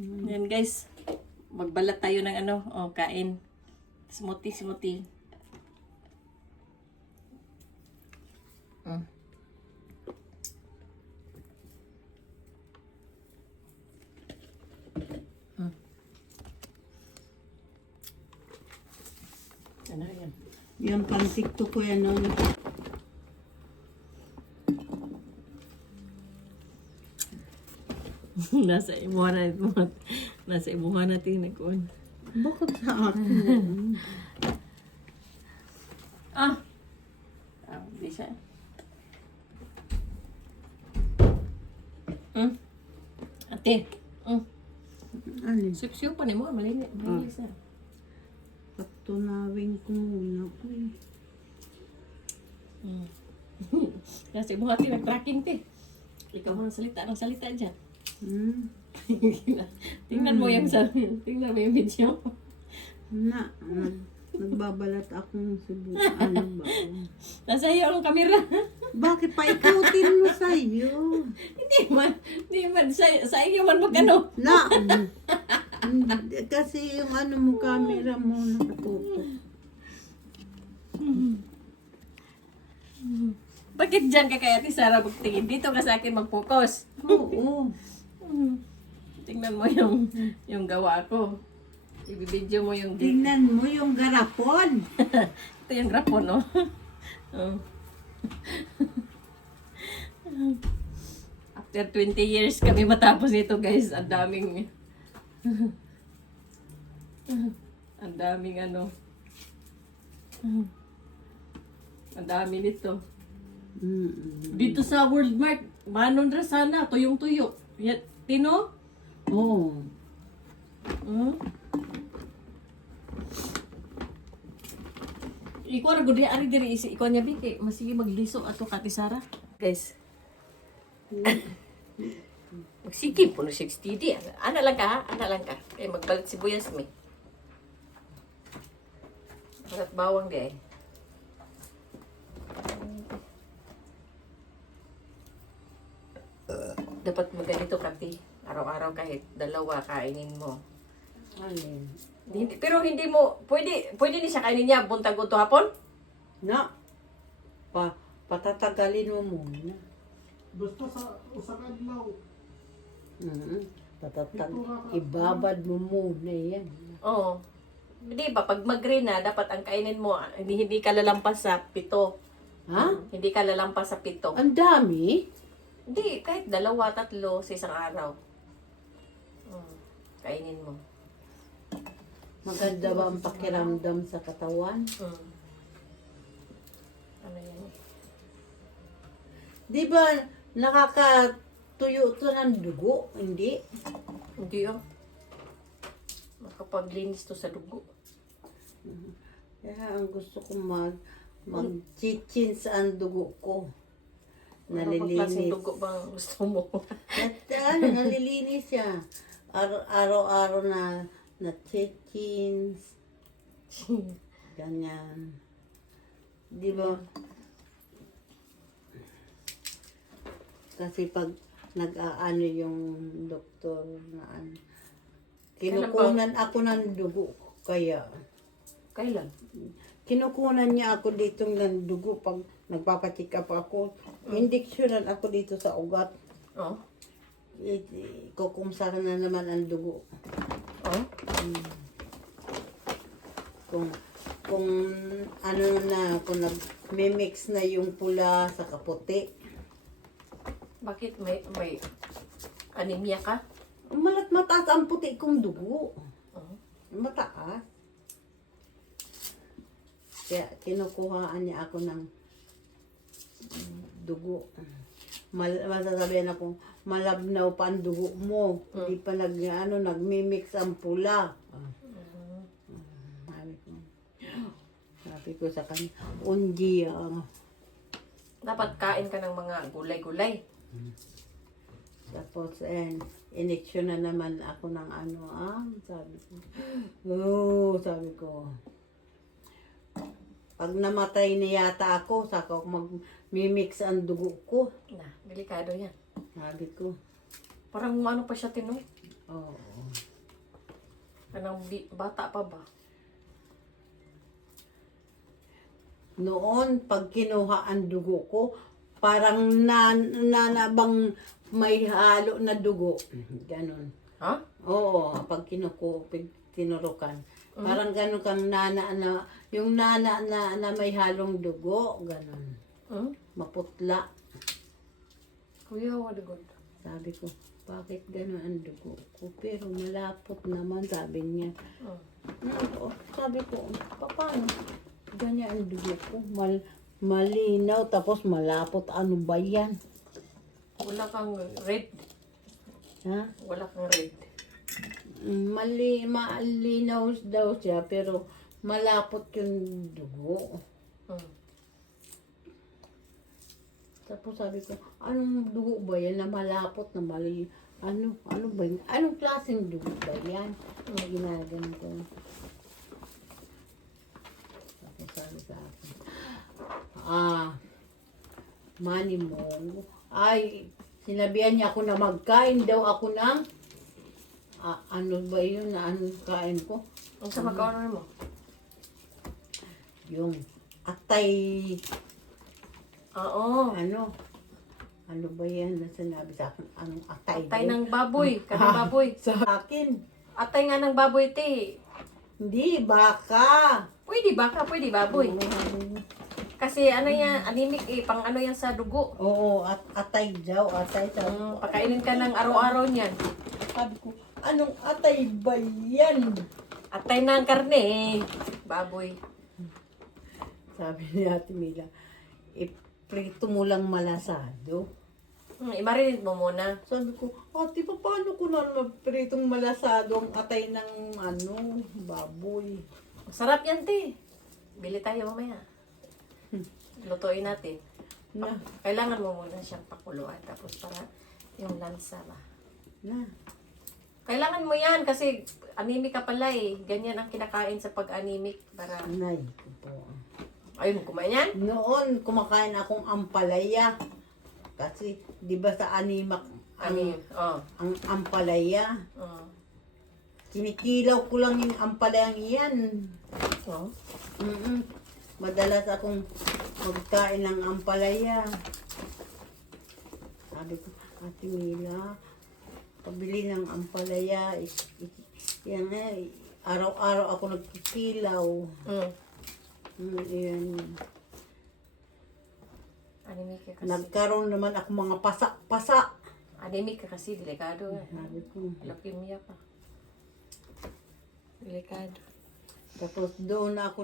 Yan guys. Magbalat tayo ng ano. O, kain. Smoothie. Mm. Ano yan? Yan pang TikTok ko yan nun. Nasa imuha natin nagkuhan. Bakit sa akin? Di siya. Ate. Alin? Siksiyo pa ni mo. Malinis na. Patunawin ko muna. Uy. Nasa imuha natin nag-tracking te. Ikaw mo ng salita dyan. Tingnan mo yung video. Nagbabalat akong sibu. Ano ba? Nasa iyo ang kamera. Bakit pa ikutin mo sa'yo? Hindi man. Sa iyo man magkano. Kasi yung ano mo, camera mo nakatutok. Bakit dyan ka kaya Ate Sara magtingin? Dito ka sa akin mag-focus. Oo. Tingnan mo yung gawa ko. Ibibidyo mo yung... Tingnan mo yung garapon. Ito yung grapon, no? After 20 years kami matapos ito, guys. Ang daming ano. Ang dami nito. Dito sa World Mart, manon ra sana, tuyong-tuyo. Tino? Oo. Ikaw ra gud ari diri ikaw nya bi kay masige magliso ato ka Ate Sara. Guys. Magsige po no 60 di. Ana lang ka. Kay magbalit sibuyas mi. Balat bawang di ay. Dapat maganito Kati. Araw-araw kahit dalawa kainin mo. Alin? Pero hindi mo, pwede ni siya kainin niya, buntag to hapon? Patatagalin mo muna. Basta sa usakadlaw. Ibabad mo muna yan. Oo. Di ba, pag mag-green na, dapat ang kainin mo, hindi ka lalampas sa 7. Ha? Hindi ka lalampas sa 7. Ang dami? Hindi, kahit 2, 3 sa isang araw. Kainin mo. Maganda ba ang pakiramdam sa katawan? Ano yan eh? Di ba nakakatuyo to ng dugo? Hindi? Hindi oh. Makapaglinis to sa dugo. Kaya ang gusto ko mag-chins ang dugo ko. Ano bang klaseng Nalilinis. dugo bang gusto mo? At nalilinis siya. Araw-araw na chins. Ganyan. Di ba? Kasi pag nag-aano yung doktor na ano, kinukunan ako ng dugo. Kaya, Kailan? kinukunan niya ako dito ng dugo pag nagpapacheck up ako. Indiksyonan ako dito sa ugat. Oh? Kukumsara na naman ang dugo. Oh? Kung ano na, kung nag-mix na yung pula sa kaputi. Bakit may anemia ka? Mataas ang puti kong dugo. Oh? Mataas. Kaya kinukuhaan niya ako ng dugo. Masasabihan ako, malabnaw pa ang dugo mo. Hindi pa nagmimix ang pula. Sabi ko sa kanya, undi Dapat kain ka ng mga gulay-gulay. Tapos, ineksyon na naman ako ng sabi ko. Sabi ko. Pag namatay na yata ako, saka ako mag-mimix ang dugo ko. Na, delikado yan. Sabi ko. Parang ano pa siya, Tinoy? Oo. Anong bata pa ba? Noon, pag kinuha ang dugo ko, parang bang may halo na dugo. Ganon. Ha? Oo, pag tinurukan. Parang ganon kang yung na may halong dugo, ganon. Hmm? Maputla. Kuya, what a good. Sabi ko, bakit ganon ang dugo ko? Pero malapot naman, sabi niya. Sabi ko, paano? Ganyan ang dugo ko. Malinaw, tapos malapot. Ano ba yan? Wala kang red. Ha? Wala kang red. Malinaw daw siya, pero malapot yung dugo. Hmm. Tapos sabi ko, anong dugo ba yan na malapot na ano ba yun? Anong klaseng dugo ba yan? Ginagano ko. Tapos sabi sa akin, mani mo, ay, sinabihan niya ako na magkain daw ako ng, ano ba yun na anong kain ko? Ang sa magkaunan mo? Yung atay, Oo. ano ba yan na sinabi sa akin? Anong atay? Atay daw? ng baboy. Kanang baboy. Sa akin, Atay nga ng baboy, te. hindi, baka. Pwede baka, pwede baboy. Kasi ano yan, anemic eh, pang ano yan sa dugo. Oo, atay daw, atay. Pakainin ka ng araw-araw niyan. Sabi ko, anong atay ba yan? Atay ng karne eh. Baboy. Sabi ni Ate Mila, iprito mo lang malasado. Imarinate mo muna. Sabi ko, Ate, paano ko na mapritong malasado ang atay ng baboy? Masarap yan, te. Bili tayo mamaya. Lutuin natin. Na, Kailangan mo muna siyang pakuluan. Tapos para yung lansa ba. na. Kailangan mo yan kasi anemic ka pala eh. Ganyan ang kinakain sa pag-anemic. Para, Nay, po. ayun, kumain yan. Noon, kumakain akong ampalaya. Kasi, di ba sa animak, ang ampalaya, kinikilaw ko lang yung ampalayang iyan. Madalas akong magkain ng ampalaya. Sabi ko, Ate Mila, pabili ng ampalaya. Yan araw-araw ako nagkikilaw. Yan. Anemic ka kasi. Nagkaroon naman ako mga pasa-pasa. Anemic ka kasi, delikado nga. Sabi ko. Leukemia pa. Delikado. Tapos doon ako